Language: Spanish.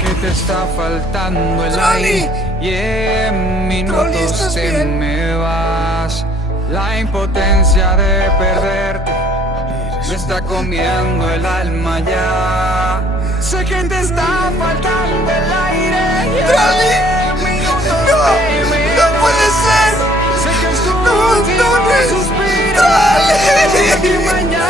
que te está faltando el Trolli. aire y en minutos ¿estás te bien? me vas. La impotencia de perderte me está comiendo el alma ya. Sé que te está faltando el aire y Trolli. en minutos No, te me no puede vas. ser. Sé que es tu No, último no, suspiro. Trolli. Que mañana